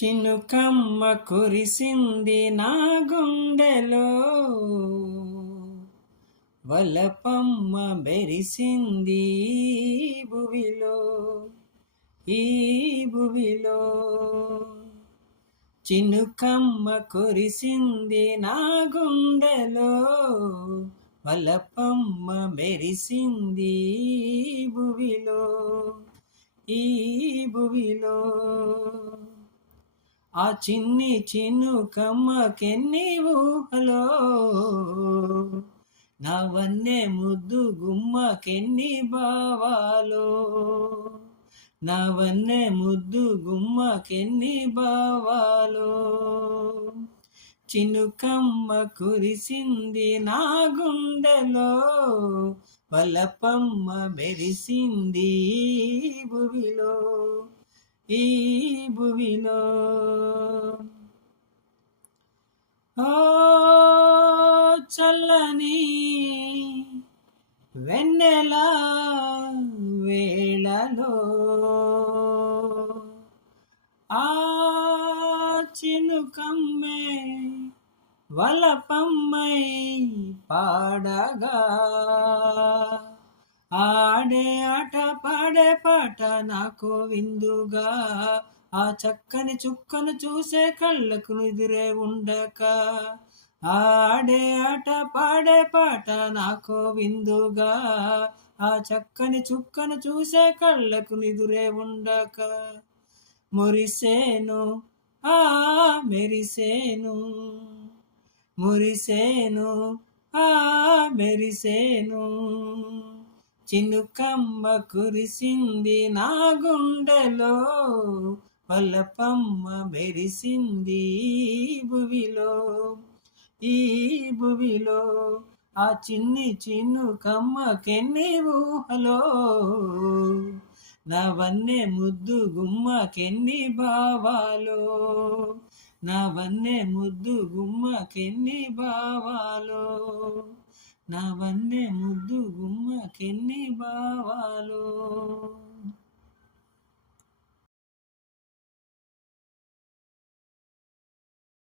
చినుకమ్మ కురిసింది నా గుండెలో, వలపమ్మ బెరిసింది ఈ భువిలో, ఈ భువిలో. చినుకమ్మ కురిసింది నా గుండెలో, వలపమ్మ బెరిసింది ఈ భువిలో, ఈ భువిలో. ఆ చిన్ని చినుకమ్మకెన్ని ఊహలో, నా వన్నె ముద్దు గుమ్మకెన్ని భావాలో, నా వన్నె ముద్దు గుమ్మకెన్ని భావాలో. చినుకమ్మ కురిసింది నా గుండెలో, వలపమ్మ బెరిసింది ఈ భువిలో, ఈ భువిలో. ఓ చల్లని వెన్నెల వేళలో, ఆ చినుకమ్మే వలపమ్మై పాడగా, ఆడే ఆట పాడే పాట నాకు విందుగా, ఆ చక్కని చుక్కను చూసే కళ్ళకు నిదురే ఉండక, ఆడే ఆట పాడే పాట నాకు విందుగా, ఆ చక్కని చుక్కను చూసే కళ్ళకు నిదురే ఉండక. మురిసేను ఆ మెరిసేను, మురిసేను ఆ మెరిసేను. చినుకమ్మ కురిసింది నా గుండెలో, వలపమ్మ మెరిసింది ఈ భువిలో, ఈ భువిలో. ఆ చిన్ని చినుకమ్మకెన్ని ఊహలో, నా వన్నె ముద్దు గుమ్మకెన్ని భావాలో, నా వన్నె ముద్దు గుమ్మకెన్ని భావాలో, నా వన్నె ముద్దు గుమ్మకెన్ని భావాలో.